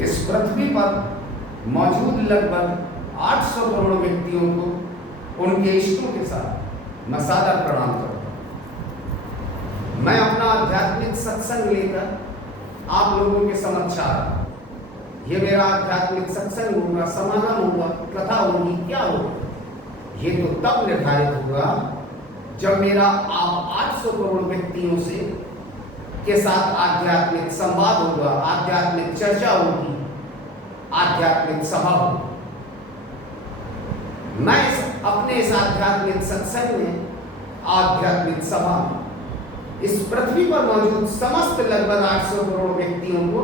इस पृथ्वी पर मौजूद लगभग 800 करोड़ व्यक्तियों को उनके इष्टों के साथ मैं सादर प्रणाम करता हूँ। मैं अपना आध्यात्मिक सत्संग लेकर आप लोगों के समक्ष आ रहा हूँ। ये मेरा आध्यात्मिक सत्संग होगा, समागम होगा, कथा होगी, क्या होगा, ये तो तब निर्धारित होगा जब मेरा आप 800 करोड़ व्यक्तियों से के साथ आध्यात्मिक संवाद होगा, आध्यात्मिक चर्चा होगी, आध्यात्मिक सभा होगी। मैं अपने इस आध्यात्मिक सत्संग में, आध्यात्मिक सभा में इस पृथ्वी पर मौजूद समस्त लगभग 800 करोड़ व्यक्तियों को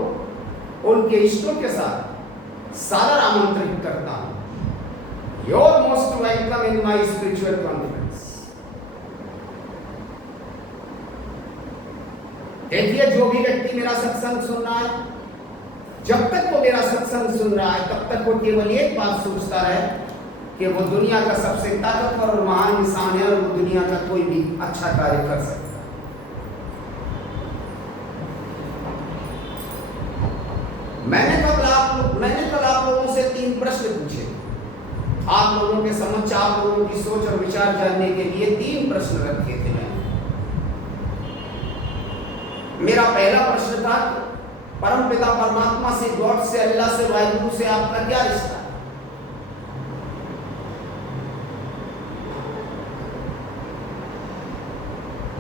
उनके इष्टों के साथ सादर आमंत्रित करता हूं। You're most welcome in my spiritual conference. देखिए, जो भी व्यक्ति मेरा सत्संग सुन रहा है, जब तक वो मेरा सत्संग सुन रहा है तब तक वो केवल एक बात सोचता है कि वो दुनिया का सबसे ताकतवर और महान इंसान है और वो दुनिया का कोई भी अच्छा कार्य कर सकता है। मैंने कल आप लोगों से 3 प्रश्न पूछे। आप लोगों के समक्ष आप लोगों की सोच और विचार जानने के लिए 3 प्रश्न रखे थे मैंने। मेरा पहला प्रश्न था, परमपिता परमात्मा से, गॉड से, अल्लाह से, वाहिगुरु से आपका क्या रिश्ता है?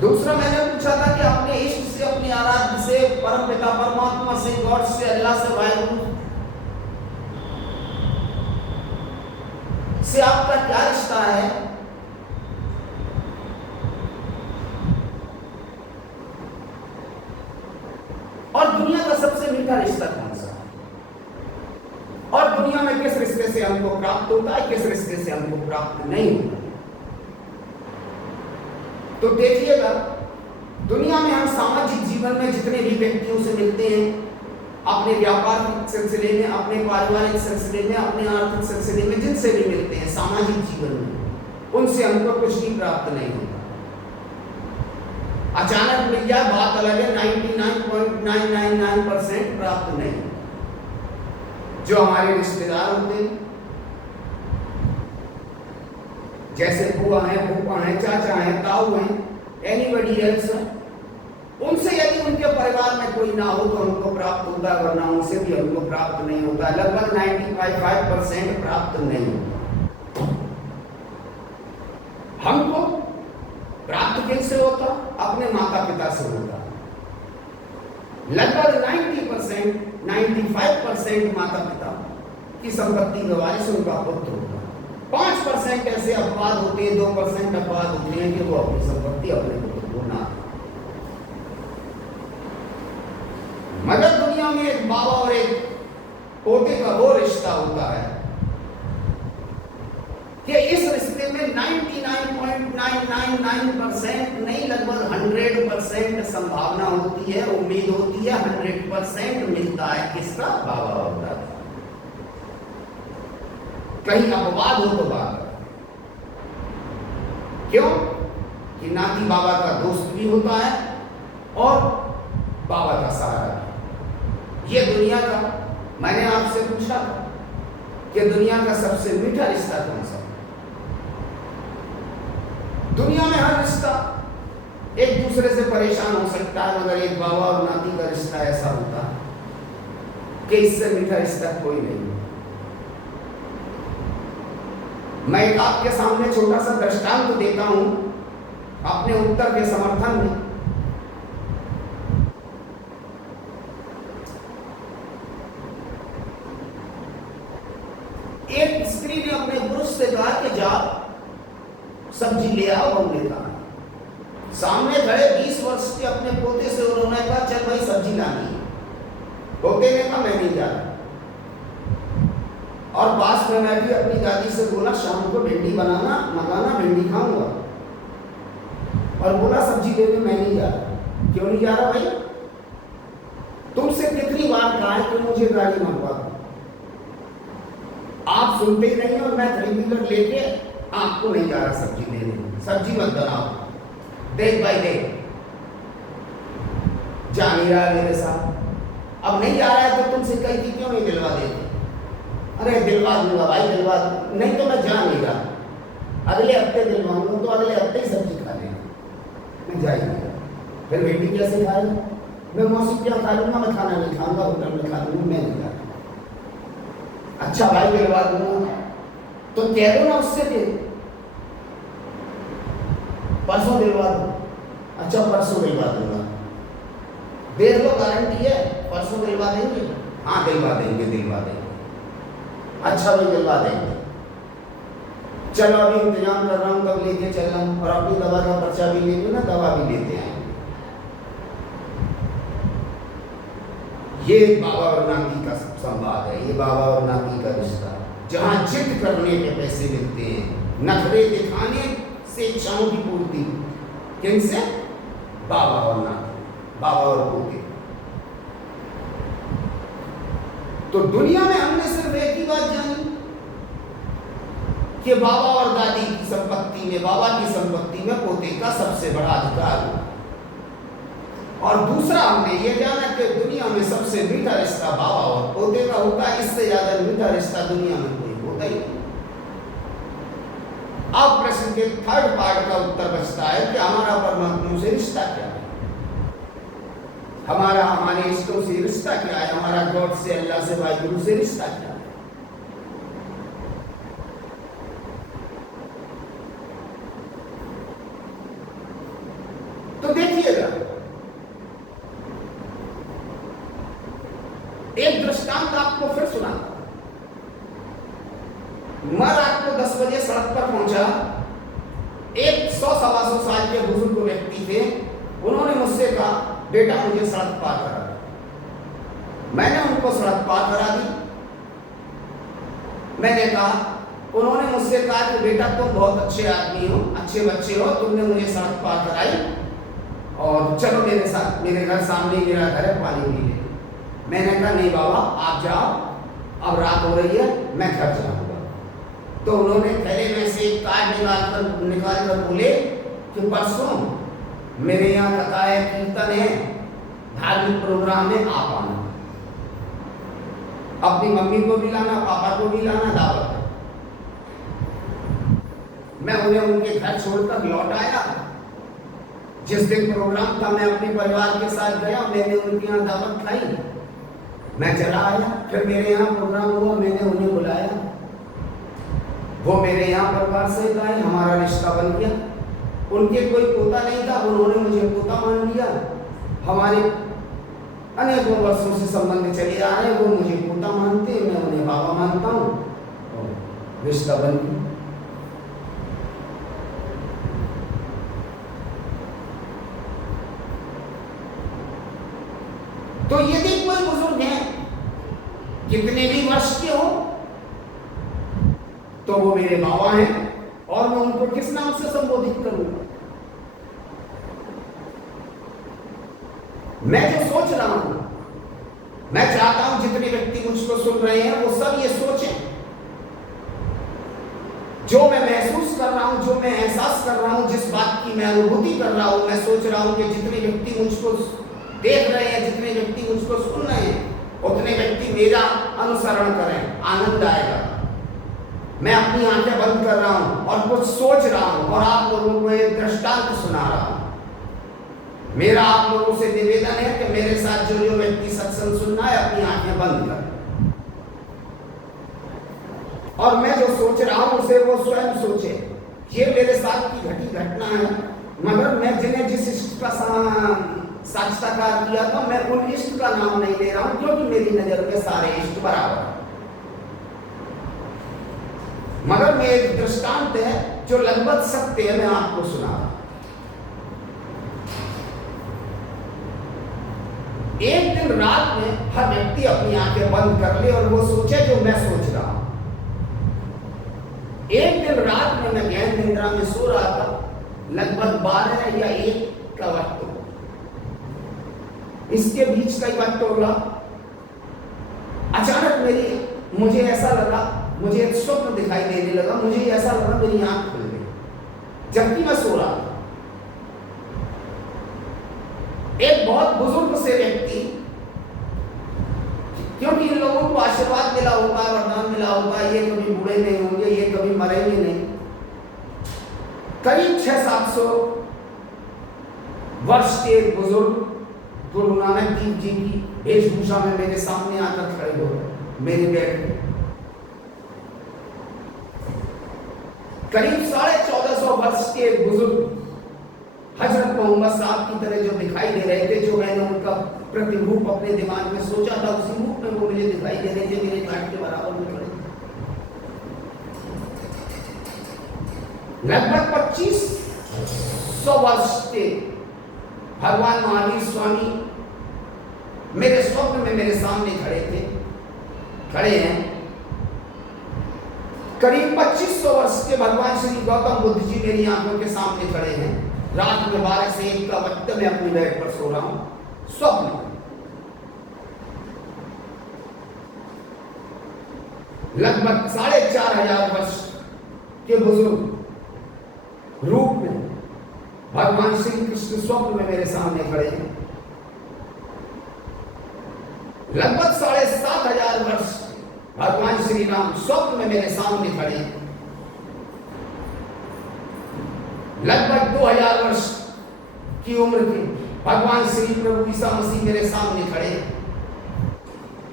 दूसरा मैंने पूछा था कि अपने इष्ट से, अपने आराध्य से, परमपिता परमात्मा से, गॉड से, अल्लाह से, वाहिगुरु से आपका क्या रिश्ता है? और दुनिया का सबसे मीठा रिश्ता कौन सा है? और दुनिया में किस रिश्ते से हमको प्राप्त होता है, किस रिश्ते से हमको प्राप्त नहीं होता? तो देखिएगा, दुनिया में हम सामाजिक जीवन में जितने भी व्यक्तियों से मिलते हैं, अपने व्यापार सिलसिले में, अपने पारिवारिक सिलसिले में, अपने आर्थिक सिलसिले में जिनसे भी मिलते हैं सामाजिक जीवन में, उनसे हमको कुछ भी प्राप्त नहीं होता। अचानक मिल जाए बात अलग है, 99.999% प्राप्त नहीं। जो हमारे रिश्तेदार होते हैं, जैसे बुआ है, फूफा है, चाचा है, ताऊ है, एनीबडी एल्स है, उनसे यदि उनके परिवार में कोई ना हो तो हमको प्राप्त होता है, वरना उनसे भी हमको प्राप्त नहीं होता। लगभग 95% प्राप्त नहीं होता। हमको प्राप्त किससे होता? अपने माता पिता से होता। लगभग 90%, 95% माता पिता की संपत्ति के वारिस उनका पुत्र होता। 5% ऐसे अपवाद होते हैं, 2% अपवाद होते हैं कि वो अपनी संपत्ति अपने पुत्र को ना। मगर दुनिया में एक बाबा और एक पोते का वो रिश्ता होता है कि इस रिश्ते में 99.999% नहीं, लगभग 100% संभावना होती है, उम्मीद होती है, 100% मिलता है। किसका? बाबा और दादा। कहीं अपवाद हो तो बात। क्यों? कि नाती बाबा का दोस्त भी होता है और बाबा का सहारा भी। ये दुनिया का, मैंने आपसे पूछा कि दुनिया का सबसे मीठा रिश्ता कौन सा? दुनिया में हर रिश्ता एक दूसरे से परेशान हो सकता है, मगर एक बाबा और नाती का रिश्ता ऐसा होता है कि इससे मीठा रिश्ता कोई नहीं। मैं एक आपके सामने छोटा सा दृष्टांत देता हूं अपने उत्तर के समर्थन में। एक स्त्री ने अपने पुरुष से कहा कि जा सब्जी ले आओ, हमने कहा। सामने खड़े 20 वर्ष के अपने पोते से उन्होंने कहा चल भाई सब्जी लानी है। पोते ने कहा मैं नहीं जा रहा। और पास में मैं भी अपनी दादी से बोला शाम को भिंडी बनाना, मंगाना, भिंडी खाऊंगा। और बोला सब्जी लेने मैं नहीं जा रहा। क्यों नहीं जा रहा भाई? तुमसे कितनी बार कहा है कि मुझे गाड़ी मंगवा दो, आप सुनते ही नहीं और मैं 3 व्हीलर लेके आपको नहीं जा रहा सब्जी लेने। सब्जी मत बनाओ, देख भाई देख, जा नहीं रहा मेरे साथ। अब नहीं आ रहा है तो तुमसे कही थी क्यों नहीं दिलवा देते? अरे दिलवा दूंगा भाई, दिलवा, नहीं तो मैं जा नहीं रहा, अगले हफ्ते दिलवाऊंगा, तो अगले हफ्ते ही सब्जी खा लेंगे, मैं जा ही नहीं रहा। फिर बेटी कैसे खाएगा? मैं मौसी क्या खा लूंगा, मैं खाना नहीं खाऊंगा, होटल में खा लूंगा, मैं नहीं खा। अच्छा भाई दिलवा दूंगा, तो कह दो ना उससे कि परसों दिलवा दो। अच्छा परसों दिलवा दूंगा, देख लो गारंटी है परसों दिलवा देंगे? हाँ दिलवा देंगे, दिलवा देंगे। अच्छा भी दिलवा देंगे, चलो अभी इंतजाम कर रहा हूँ, कब लेके चलना, और अपनी दवा का पर्चा भी ले लो ना, दवा भी लेते आएंगे। ये बाबा और नाती का संवाद है, ये बाबा और नाती का रिश्ता, जहाँ जिद करने के पैसे मिलते हैं, नखरे दिखाने से इच्छाओं की पूर्ति, किनसे? बाबा और नाती, बाबा और पोते। तो दुनिया में हमने सिर्फ एक ही बात जानी कि बाबा और दादी की संपत्ति में, बाबा की संपत्ति में पोते का सबसे बड़ा अधिकार है। और दूसरा हमने ये जाना कि दुनिया में सबसे मीठा रिश्ता बाबा और पोते का होता है, इससे ज्यादा मीठा रिश्ता दुनिया में कोई होता ही नहीं। अब प्रश्न के थर्ड पार्ट का उत्तर बचता है कि हमारा परमात्मा से रिश्ता क्या है, हमारा हमारे इष्टों से रिश्ता क्या है, हमारा गॉड से, अल्लाह से, वाहिगुरु से रिश्ता क्या है। तो देखिएगा, एक दृष्टांत आपको फिर सुनाता हूं। मैं रात को 10 बजे सड़क पर पहुंचा, एक 100-125 साल के बुजुर्ग व्यक्ति थे, उन्होंने मुझसे कहा बेटा मुझे सड़क पार करा दो। मैंने उनको सड़क पार करा दी। मैंने कहा, उन्होंने मुझसे कहा कि बेटा तुम बहुत अच्छे आदमी हो, अच्छे बच्चे हो, तुमने मुझे सड़क पार कराई और चलो मेरे साथ, मेरे घर सामने मेरा घर है, पानी पी ले। मैंने कहा नहीं बाबा आप जाओ, अब रात हो रही है, मैं घर जाऊंगा। तो उन्होंने थैले में से एक कार्ड निकाल कर बोले कि परसों मेरे यहाँ कथा है, कीर्तन है, धार्मिक प्रोग्राम में आप आना, अपनी मम्मी को भी लाना, पापा को भी लाना, दावत है। मैं उन्हें उनके घर छोड़कर लौट आया। जिस दिन प्रोग्राम था मैं अपने परिवार के साथ गया, मैंने उनके यहाँ दावत खाई, मैं चला आया। फिर मेरे यहाँ प्रोग्राम हुआ, मैंने उन्हें बुलाया, वो मेरे यहाँ परिवार से आए, हमारा रिश्ता बन गया। उनके कोई पोता नहीं था, उन्होंने मुझे पोता मान लिया। हमारे अनेकों वर्षों से संबंध चले आ रहे हैं, वो मुझे पोता मानते हैं, मैं उन्हें बाबा मानता हूँ, रिश्ता बन गया। तो यदि कोई बुजुर्ग है, कितने भी वर्ष के हो, तो वो मेरे बाबा हैं, और मैं उनको किस नाम से संबोधित करूंगा? मैं जो सोच रहा हूं, मैं चाहता हूं जितने व्यक्ति मुझको सुन रहे हैं वो सब ये सोचें, जो मैं महसूस कर रहा हूं, जो मैं एहसास कर रहा हूं, जिस बात की मैं अनुभूति कर रहा हूं, मैं सोच रहा हूं कि जितने व्यक्ति मुझको देख रहे हैं, जितने व्यक्ति मुझको सुन रहे हैं, उतने व्यक्ति मेरा अनुसरण करें, आनंद आएगा। मैं अपनी आंखें बंद कर रहा हूं और कुछ सोच रहा हूं और आप लोगों को एक दृष्टांत सुना रहा हूं। मेरा आप लोगों से निवेदन है कि मेरे साथ जो जो व्यक्ति सत्संग सुनना है, अपनी आंखें बंद कर, और मैं जो सोच रहा हूं उसे वो स्वयं सोचे। ये मेरे साथ की घटी घटना है, मगर मैं जिन्हें जिस इष्ट का साक्षात्कार किया था, मैं उन इष्ट का नाम नहीं ले रहा हूं, क्योंकि मेरी नजर में सारे इष्ट बराबर हैं। मगर मैं एक दृष्टांत है जो लगभग सत्य है, मैं आपको सुना रहा हूं। एक दिन रात में हर व्यक्ति अपनी आंखें बंद कर ले और वो सोचे जो मैं सोच रहा हूं। एक दिन रात में मैं गहन निद्रा में सो रहा था, लगभग 12 या 1 का वक्त, इसके बीच का ही वक्त होगा। अचानक मुझे ऐसा लगा, मुझे एक स्वप्न दिखाई देने लगा, मुझे ऐसा लगा मेरी आंख खुल गई, जबकि मैं सो रहा था। एक बहुत बुजुर्ग से व्यक्ति क्योंकि इन लोगों को आशीर्वाद मिला होगा, वरदान मिला होगा, ये कभी बूढ़े नहीं होंगे, ये कभी मरेंगे नहीं। करीब 600-700 वर्ष के एक बुजुर्ग गुरु नानक देव जी की वेशभूषा में मेरे सामने आकर खड़े हो गए, मेरे बेड पे। करीब 1450 वर्ष के एक बुजुर्ग हजरत मोहम्मद साहब की तरह जो दिखाई दे रहे थे, जो मैंने उनका प्रतिरूप अपने दिमाग में सोचा था, उसी रूप में वो मुझे दिखाई दे रहे थे, मेरे घाट के बराबर में खड़े। लगभग 2500 वर्ष के भगवान महावीर स्वामी मेरे स्वप्न में मेरे सामने खड़े हैं। करीब 2500 वर्ष के भगवान श्री गौतम बुद्ध जी मेरी आंखों के सामने खड़े हैं। रात में 12 से 1 का वक्त में अपनी बेड पर सो रहा हूं, स्वप्न में। लगभग 4500 वर्ष के बुजुर्ग रूप में भगवान श्री कृष्ण स्वप्न में मेरे सामने खड़े हैं। लगभग 7500 वर्ष भगवान श्री राम स्वप्न में मेरे सामने खड़े हैं। लगभग 2000 वर्ष की उम्र के भगवान श्री प्रभु ईसा मसीह मेरे सामने खड़े हैं।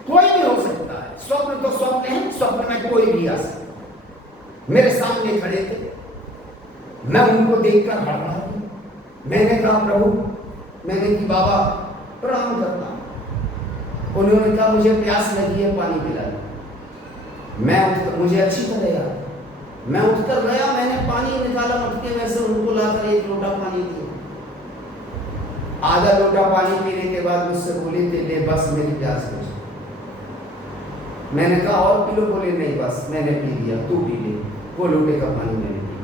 कोई भी हो सकता है, स्वप्न तो स्वप्न है, स्वप्न में कोई भी आ सकता। मेरे सामने खड़े थे, मैं उनको देखकर हड़बड़ा गया। मैंने कहा प्रभु, मैंने कि बाबा प्रणाम करता हूं। उन्होंने कहा मुझे प्यास लगी है, पानी पिला दो। मुझे अच्छी तरह याद, मैं उठकर गया, मैंने पानी निकाला मटके में से, उनको लाकर 1 लोटा पानी दिया। आधा लोटा पानी पीने के बाद मुझसे बोले थे ले बस मेरी प्यास बुझ। मैंने कहा और पी लो, बोले नहीं बस मैंने पी लिया, तू पी ले। वो लोटे का पानी मैंने पी।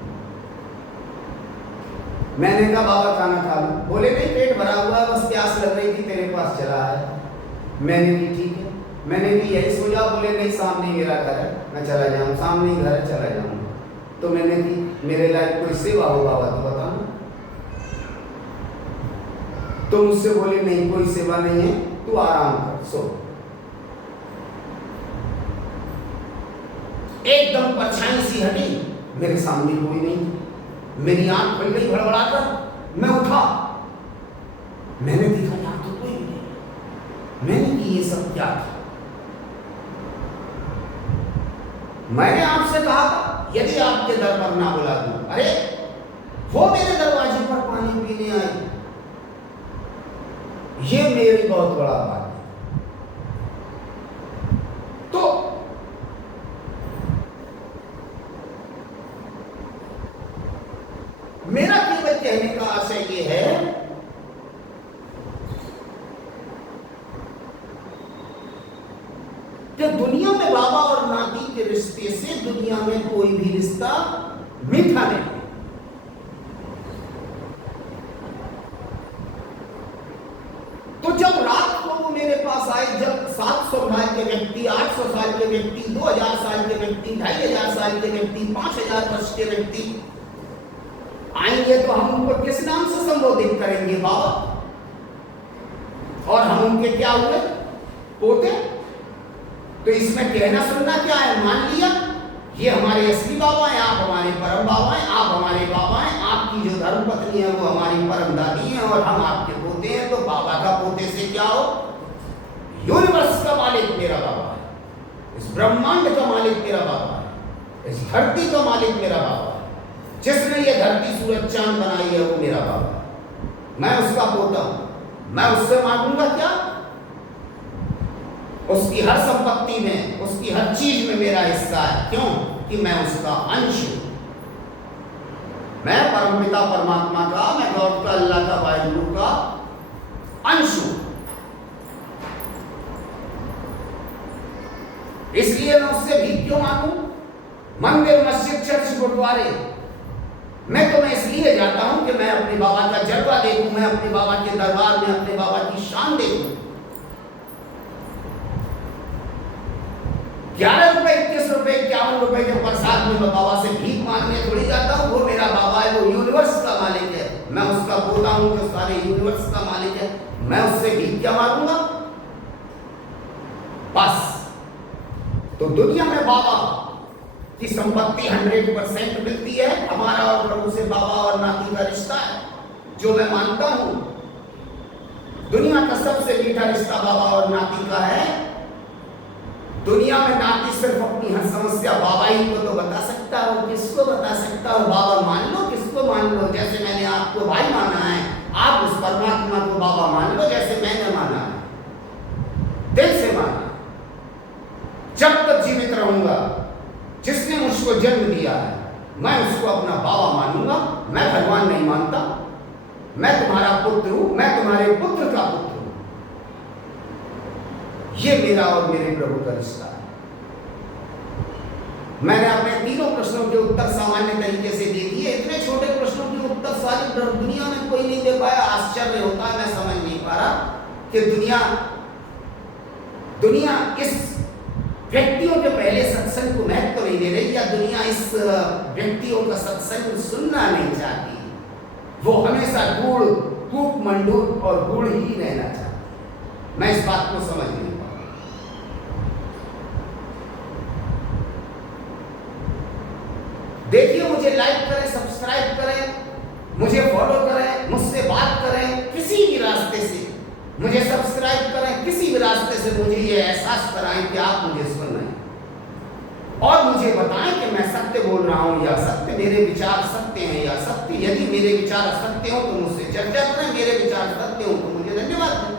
मैंने कहा बाबा खाना खा लो, बोले नहीं पेट भरा हुआ है, बस प्यास लग रही थी तेरे पास चला है। मैंने की ठीक है, मैंने भी यही सोचा। बोले नहीं सामने मेरा घर है, मैं चला जाऊँ, सामने घर है, चला जाऊँ। तो मैंने की मेरे लायक कोई सेवा हो बाबा तो बताना। तो मुझसे बोले नहीं कोई सेवा नहीं है, तू आराम कर, सो। एकदम परछाई सी हटी, मेरे सामने कोई नहीं। मेरी आंख खुल गई भड़बड़ाकर। मैं उठा, मैंने देखा यार तो कोई नहीं। मैंने कि ये सब क्या था? मैंने आपसे कहा था यदि आपके दर पर ना बुला दूं। अरे वो मेरे दरवाजे पर पानी पीने आई, ये मेरी बहुत बड़ा बात है। तो मेरा केवल कहने का आशय ये है कि दुनिया में बाबा और नाती के रिश्ते से दुनिया में कोई भी रिश्ता मीठा नहीं। तो जब रात को वो मेरे पास आए, जब 700 साल के व्यक्ति, 800 साल के व्यक्ति, 2000 साल के व्यक्ति, 2500 साल के व्यक्ति, 5000 वर्ष के व्यक्ति आएंगे, तो हम उनको किस नाम से संबोधित करेंगे? बाबा। और हम उनके क्या हुए? पोते। तो इसमें कहना सुनना क्या है? मान लिया ये हमारे असली बाबा हैं, आप हमारे परम बाबा हैं, आप हमारे बाबा हैं, आपकी जो धर्म पत्नी है वो हमारी परम दादी है, और हम आपके पोते हैं। तो बाबा का पोते से क्या हो? यूनिवर्स का मालिक मेरा बाबा है, इस ब्रह्मांड का मालिक मेरा बाबा है, इस धरती का मालिक मेरा बाबा है, जिसने ये धरती सूरज चांद बनाई है वो मेरा बाबा है। मैं उसका पोता हूं। मैं उससे मांगूंगा क्या? उसकी हर संपत्ति में, उसकी हर चीज में मेरा हिस्सा है। क्यों? कि मैं उसका अंश हूं। मैं परमपिता परमात्मा का, मैं गॉड का, अल्लाह का, वाहिगुरु का अंश हूं। इसलिए मैं उससे भी क्यों मांगू? मंदिर, मस्जिद, चर्च, गुरुद्वारे मैं तो मैं इसलिए जाता हूं कि मैं अपने बाबा का जलवा देखूं, मैं अपने बाबा के दरबार में अपने बाबा की शान देखूं। 11 रुपए, 21 रुपए, 51 रुपए के प्रसाद में मैं बाबा से भीख मांगने थोड़ी जाता हूँ। वो मेरा बाबा है, वो यूनिवर्स का मालिक है। मैं उसका पोता हूँ जो सारे यूनिवर्स का मालिक है। मैं उससे भीख क्या मांगूंगा? बस तो दुनिया में बाबा की संपत्ति 100% मिलती है। हमारा और प्रभु से बाबा और नाती का रिश्ता है, जो मैं मानता हूं। दुनिया का सबसे मीठा रिश्ता बाबा और नाती का है। दुनिया में नाती सिर्फ अपनी हर समस्या बाबा ही को तो बता सकता हो, किसको बता सकता हो। बाबा मान लो, किसको मान लो। जैसे मैंने आपको भाई माना है, आप उस परमात्मा को बाबा मान लो, जैसे मैंने माना है, दिल से माना। जब तक जीवित रहूंगा, जिसने मुझको जन्म दिया है, मैं उसको अपना बाबा मानूंगा। मैं भगवान नहीं मानता। मैं तुम्हारा पुत्र हूं, मैं तुम्हारे पुत्र का पुत्र हूं। ये मेरा और मेरे प्रभु का रिश्ता है। मैंने अपने तीनों प्रश्नों के उत्तर सामान्य तरीके से दे दिए। इतने छोटे प्रश्नों के उत्तर सारी दुनिया में कोई नहीं दे पाया। आश्चर्य होता है, मैं समझ नहीं पा रहा कि दुनिया इस व्यक्तियों के पहले सत्संग को महत्व नहीं दे रही, या दुनिया इस व्यक्तियों का सत्संग सुनना नहीं चाहती। वो हमेशा गुड़, कूप मंडूर और गुड़ ही रहना चाहती। मैं इस बात को समझ नहीं पा रहा। देखिए, मुझे लाइक करें, सब्सक्राइब करें, मुझे फॉलो करें, मुझसे बात करें, किसी भी रास्ते से मुझे सब्सक्राइब करें, किसी भी रास्ते से मुझे ये एहसास कराएं कि आप मुझे सुन रहे हैं, और मुझे बताएं कि मैं सत्य बोल रहा हूं या सत्य, मेरे विचार सत्य हैं या सत्य। यदि मेरे विचार असत्य हो तो मुझसे चर्चा करें, मेरे विचार सत्य हो तो मुझे धन्यवाद दें।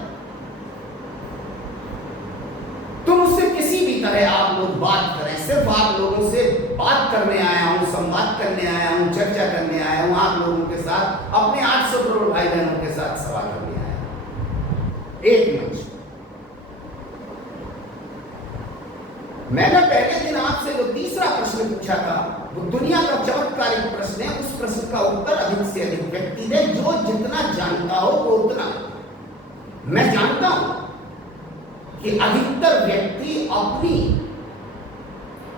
तो मुझसे किसी भी तरह आप लोग बात करें। सिर्फ आप लोगों से बात करने आया हूं, संवाद करने आया हूं, चर्चा करने आया हूं, आप लोगों के साथ, अपने 800 करोड़ भाई बहनों के साथ सवाल करने आया हूं। एक मंच। मैंने पहले दिन आपसे जो तीसरा प्रश्न पूछा था, वो दुनिया का चमत्कारिक प्रश्न है। उस प्रश्न का उत्तर अधिक से अधिक व्यक्ति दे। जो जितना जानता हो वो उतना। मैं जानता हूं कि अधिकतर व्यक्ति अपनी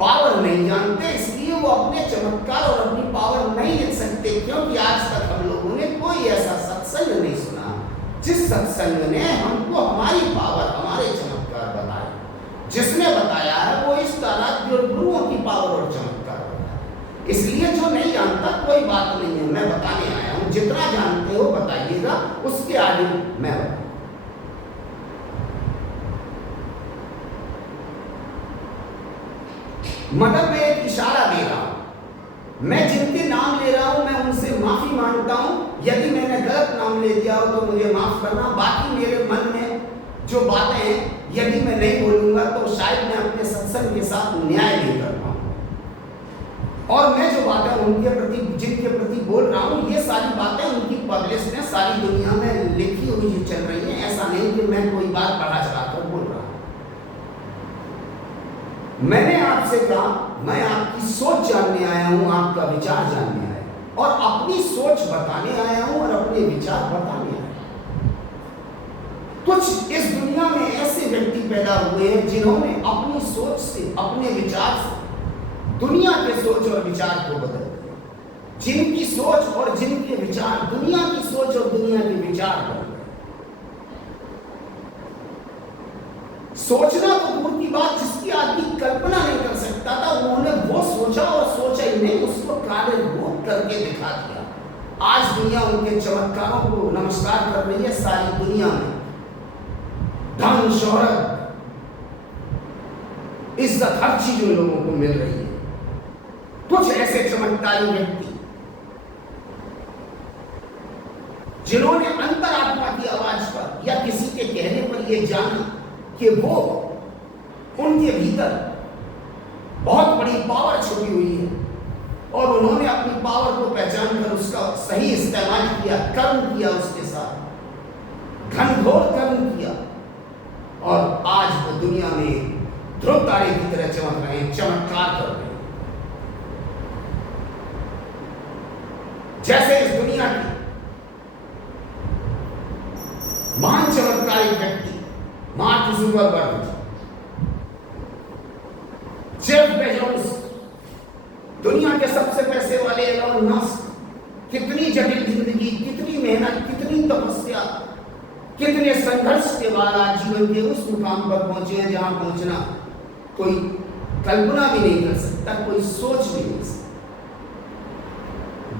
पावर नहीं जानते, इसलिए वो अपने चमत्कार और अपनी पावर नहीं लिख सकते। क्योंकि आज तक हम लोगों ने कोई ऐसा सत्संग नहीं सुना जिस सत्संग ने हमको हमारी पावर, हमारे चमत्कार बताए। जिसने बताया है वो इस तालाब और गुरुओं की पावर और चमत्कार बताया। इसलिए जो नहीं जानता कोई बात नहीं है, मैं बताने आया हूं। जितना जानते हो बताइएगा, उसके आगे मैं बताऊं। मगर मैं एक इशारा दे रहा हूं। मैं जिनके नाम ले रहा हूं, मैं उनसे माफी मांगता हूं। यदि मैंने गलत नाम ले दिया हो तो मुझे माफ करना। बाकी मेरे मन में जो बातें हैं, यदि मैं नहीं बोलूंगा तो शायद मैं अपने सत्संग के साथ न्याय नहीं कर पाऊंगा। और मैं जो बातें उनके प्रति, जिनके प्रति बोल रहा हूं, ये सारी बातें उनकी पब्लिश में सारी दुनिया में लिखी हुई चल रही हैं। ऐसा नहीं कि मैं कोई बात बढ़ा चढ़ाकर बोल रहा हूं। मैंने आपसे कहा, मैं आपकी सोच जानने आया हूं, आपका विचार जानने आया हूं, और अपनी सोच बताने आया हूं और अपने विचार बताने आया हूं। कुछ इस दुनिया में ऐसे व्यक्ति पैदा हुए हैं जिन्होंने अपनी सोच से, अपने विचार से दुनिया के सोच और विचार को बदल दिया। जिनकी सोच और जिनके विचार दुनिया की सोच और दुनिया के विचार बदल गए। सोचना तो दूर की बात, जिसकी आदमी कल्पना नहीं कर सकता था, उन्होंने वो सोचा और सोचा ही नहीं, उसको कार्य रूप करके दिखा दिया। आज दुनिया उनके चमत्कारों को नमस्कार कर रही है। सारी दुनिया में धन, शोहरत, इज्जत, हर चीज उन लोगों को मिल रही है। कुछ ऐसे चमत्कारी व्यक्ति जिन्होंने अंतरात्मा की आवाज पर या किसी के कहने पर यह जाना कि वो, उनके भीतर बहुत बड़ी पावर छुपी हुई है, और उन्होंने अपनी पावर को पहचान कर उसका सही इस्तेमाल किया, कर्म किया, उसके साथ घनघोर कर्म किया, और आज वो दुनिया में ध्रुव तारे की तरह चमक रहे हैं, चमत्कार कर रहे हैं। जैसे इस दुनिया की महान चमत्कारिक व्यक्ति मार्क जुकरबर्ग, जेफ बेजोस, दुनिया के सबसे पैसे वाले एलोन मस्क, कितनी जटिल जिंदगी, कितनी मेहनत, कितनी तपस्या, कितने संघर्ष के बाद आज जीवन के उस मुकाम पर पहुंचे हैं जहां पहुंचना कोई कल्पना भी नहीं कर सकता, कोई सोच भी नहीं सकता।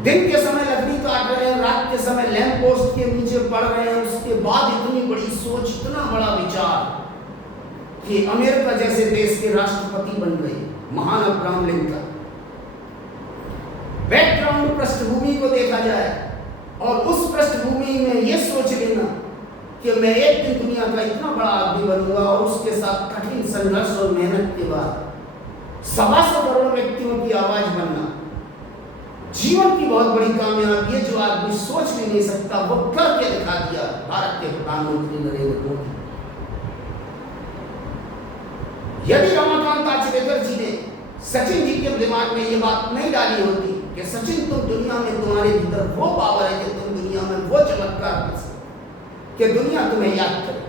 दिन के समय लकड़ी काट रहे हैं, रात के समय लैंप पोस्ट के नीचे पड़ रहे हैं, उसके बाद इतनी बड़ी सोच, इतना बड़ा विचार कि अमेरिका जैसे देश के राष्ट्रपति बन गए, महान अब्राहम लिंकन। बैकग्राउंड पृष्ठभूमि को देखा जाए और उस पृष्ठभूमि में यह सोच लेना कि मैं एक दिन दुनिया का इतना बड़ा आदमी बनूंगा, और उसके साथ कठिन संघर्ष और मेहनत के बाद 125 करोड़ व्यक्तियों की आवाज बनना, जीवन की बहुत बड़ी कामयाबी है जो आदमी सोच भी नहीं सकता, वो करके दिखा दिया भारत के प्रधानमंत्री नरेंद्र मोदी। यदि रमाकांत आचरेकर जी ने सचिन जी के दिमाग में ये बात नहीं डाली होती कि सचिन, तुम दुनिया में, तुम्हारे भीतर वो पावर है कि तुम दुनिया में वो चमत्कार कर सकते कि दुनिया तुम्हें याद करे,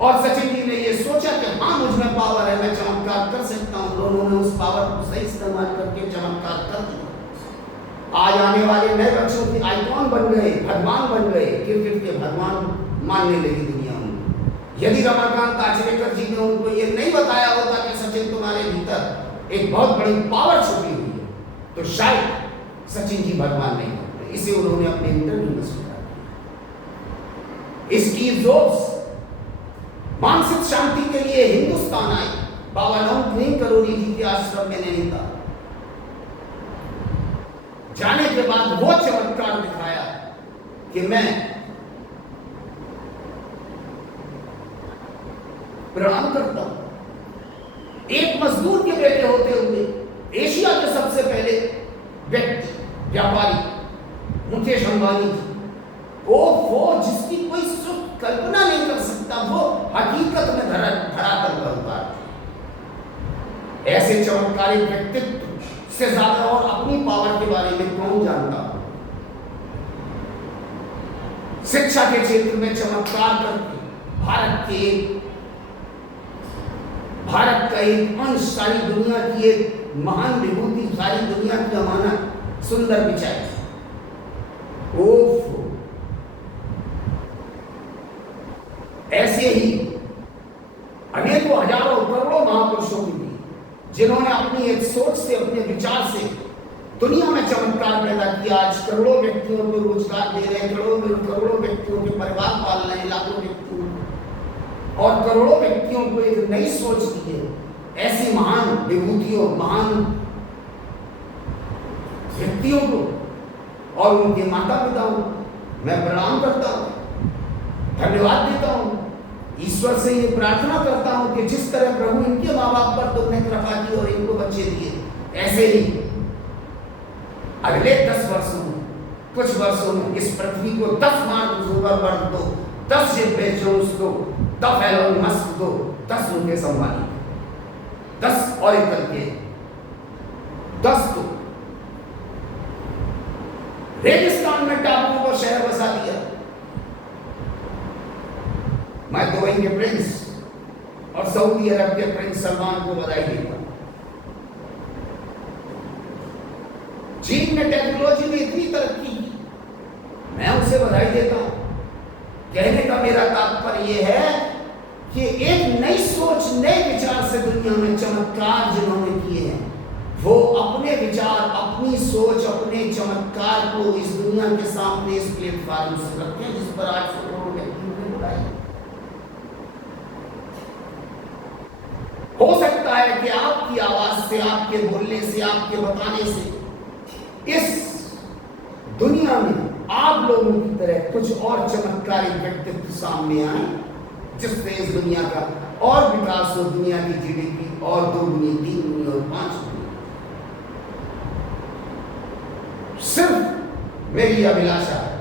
और सचिन जी ने ये सोचा कि हाँ मुझ में पावर है, मैं चमत्कार कर सकता हूं, तो उन्होंने उस पावर को सही इस्तेमाल करके चमत्कार कर दिया। आज आने वाले नए बच्चों की आइकॉन बन गए, भगवान बन गए, क्रिकेट के भगवान मानने लगी दुनिया में। यदि रमाकांत आचरेकर जी ने उनको ये नहीं बताया होता कि सचिन तुम्हारे भीतर एक बहुत बड़ी पावर छुपी हुई है, तो शायद सचिन जी भगवान नहीं होते। इसे उन्होंने अपने इंटरव्यू में स्वीकार किया। स्टीव जॉब्स मानसिक शांति के लिए हिंदुस्तान आए, बाबा नौकरी करोड़ी जी के आश्रम में नैनीताल जाने के बाद वो चमत्कार दिखाया कि मैं प्रणाम करता हूं। एक मजदूर के बेटे होते हुए एशिया के सबसे पहले व्यक्ति, व्यापारी मुकेश अंबानी जी, वो जिसकी कोई कल्पना नहीं कर सकता, वो हकीकत में धरातल पर उतार। ऐसे चमत्कारी व्यक्तित्व से ज्यादा और अपनी पावर के बारे में कौन जानता? शिक्षा के क्षेत्र में चमत्कार करके भारत का एक अंश, सारी दुनिया की एक महान विभूति, सारी दुनिया की अमानत सुंदर बिचाई। ऐसे ही अनेकों हजारों करोड़ों महापुरुषों की भी, जिन्होंने अपनी एक सोच से, अपने विचार से दुनिया में चमत्कार पैदा किया। आज करोड़ों व्यक्तियों को रोजगार दे रहे हैं, करोड़ों व्यक्तियों के परिवार पाल रहे हैं, लाखों व्यक्तियों को, और करोड़ों व्यक्तियों को एक नई सोच दी है। ऐसी महान विभूतियों, महान व्यक्तियों को और उनके माता पिताओं मैं प्रणाम करता हूं, धन्यवाद देता हूं, ईश्वर से ये प्रार्थना करता हूं कि जिस तरह प्रभु इनके माँ बाप पर तुमने कृपा की और इनको बच्चे दिए, ऐसे ही अगले 10 वर्षों में, कुछ वर्षों में इस पृथ्वी को 10 मार्क जुकरबर्ग दो, 10 जेफ बेजोस दो, 10 एलोन मस्क दो, 10 मुकेश अंबानी, 10 ऑरेकल के, 10 तो रेगिस्तान में टापुओं को शहर बसा दिया। मैं दुबई के प्रिंस और सऊदी अरब के प्रिंस सलमान को बधाई देता हूं। चीन ने टेक्नोलॉजी में इतनी तरक्की की, मैं उसे बधाई देता हूं। कहने का मेरा तात्पर्य यह है कि एक नई सोच, नए विचार से दुनिया में चमत्कार जिन्होंने किए हैं, वो अपने विचार, अपनी सोच, अपने चमत्कार को इस दुनिया के सामने, इस प्लेटफॉर्म से रखते हैं जिस पर आज करोड़ों व्यक्तियों ने बुलाई। हो सकता है कि आपकी आवाज से, आपके बोलने से, आपके बताने से इस दुनिया में आप लोगों की तरह कुछ और चमत्कारी व्यक्तित्व सामने आए, जिससे इस दुनिया का और विकास हो, दुनिया की जीडीपी और 2 गुनी, 3 गुनी और 5 गुनी। सिर्फ मेरी अभिलाषा है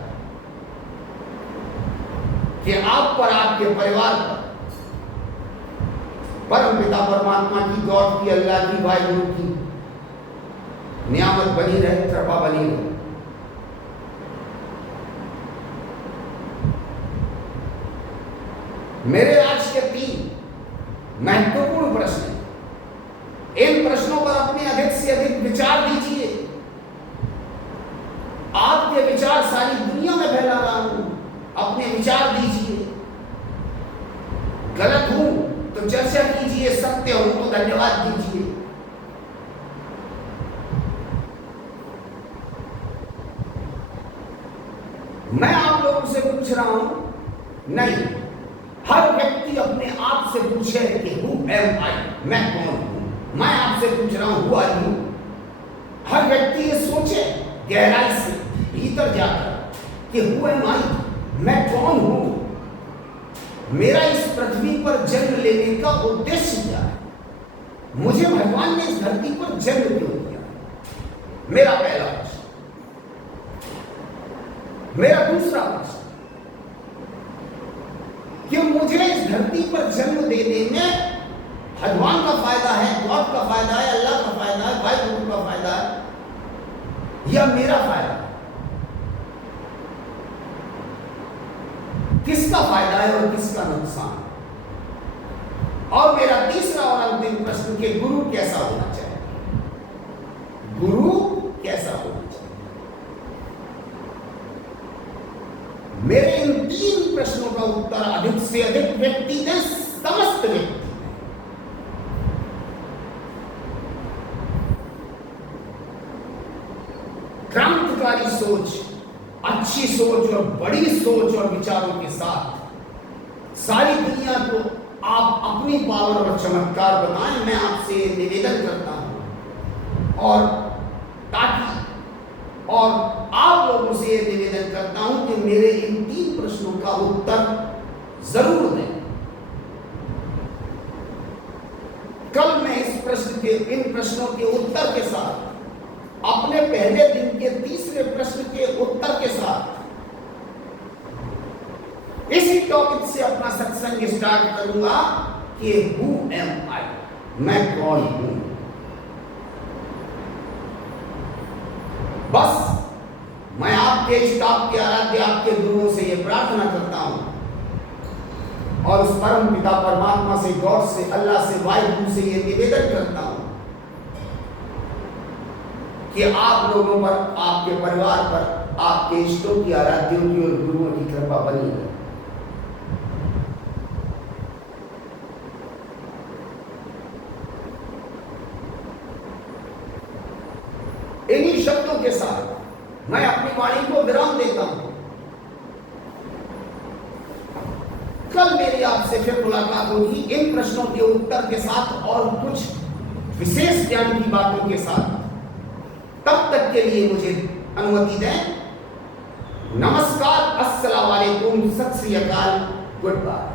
कि आप पर, आपके परिवार पर परम पिता परमात्मा की, गॉड की, अल्लाह की, वाहिगुरु की नियामत बनी रहे, कृपा बनी रहे। मेरे आज के 3 महत्वपूर्ण प्रश्न हैं। इन प्रश्नों पर अपने अधिक से अधिक विचार दीजिए। आपके विचार सारी दुनिया में फैला रहा हूं, अपने विचार दीजिए। गलत हूं तो चर्चा कीजिए, लिए सत्य हो तो धन्यवाद दीजिए। मैं आप लोगों से पूछ रहा हूं, नहीं, हर व्यक्ति अपने आप से पूछे कि हु एम आई, मैं कौन हूं। मैं आपसे पूछ रहा हूं, हु आर यू। हर व्यक्ति ये सोचे गहराई से भीतर जाकर कि हु एम आई, मैं कौन हूं। मेरा इस पृथ्वी पर जन्म लेने का उद्देश्य क्या है। मुझे भगवान ने इस धरती पर जन्म क्यों दिया। मेरा पहला प्रश्न। मेरा दूसरा प्रश्न कि मुझे इस धरती पर जन्म देने में भगवान का फायदा है, गॉड का फायदा है, अल्लाह का फायदा है, भाई गुरु का फायदा है, या मेरा फायदा है। किसका फायदा है और किसका नुकसान। और मेरा तीसरा और अंतिम प्रश्न कि गुरु कैसा होना चाहिए। गुरु कैसा होना चाहिए। मेरे इन 3 प्रश्नों का उत्तर अधिक से अधिक व्यक्ति ने, समस्त व्यक्ति क्रांतिकारी सोच, अच्छी सोच और बड़ी सोच और विचारों के साथ सारी दुनिया को आप अपनी पावर और चमत्कार बनाएं। मैं आपसे निवेदन करता हूं और आप लोगों से यह निवेदन करता हूं कि मेरे इन 3 प्रश्नों का उत्तर जरूर दें। कल मैं इन प्रश्नों के उत्तर के साथ, अपने पहले दिन के तीसरे प्रश्न के उत्तर के साथ, इसी टॉपिक से अपना सत्संग स्टार्ट करूंगा कि हु एम आई, मैं कौन हूं। बस मैं आपके इष्ट, आपके आराध्य, आपके गुरुओं से यह प्रार्थना करता हूं और उस परम पिता परमात्मा से, गॉड से, अल्लाह से, वाहिगुरु से यह निवेदन करता हूं कि आप लोगों पर, आपके परिवार पर, आपके इष्टों की, आराध्यों की और गुरुओं की कृपा बनी रहे। इन्हीं शब्दों के साथ मैं अपनी वाणी को विराम देता हूं। कल मेरी आपसे फिर मुलाकात होगी इन प्रश्नों के उत्तर के साथ और कुछ विशेष ज्ञान की बातों के साथ। तब तक के लिए मुझे अनुमति दें। नमस्कार, अस्सलाम वालेकुम, सत श्री अकाल, गुड बाय।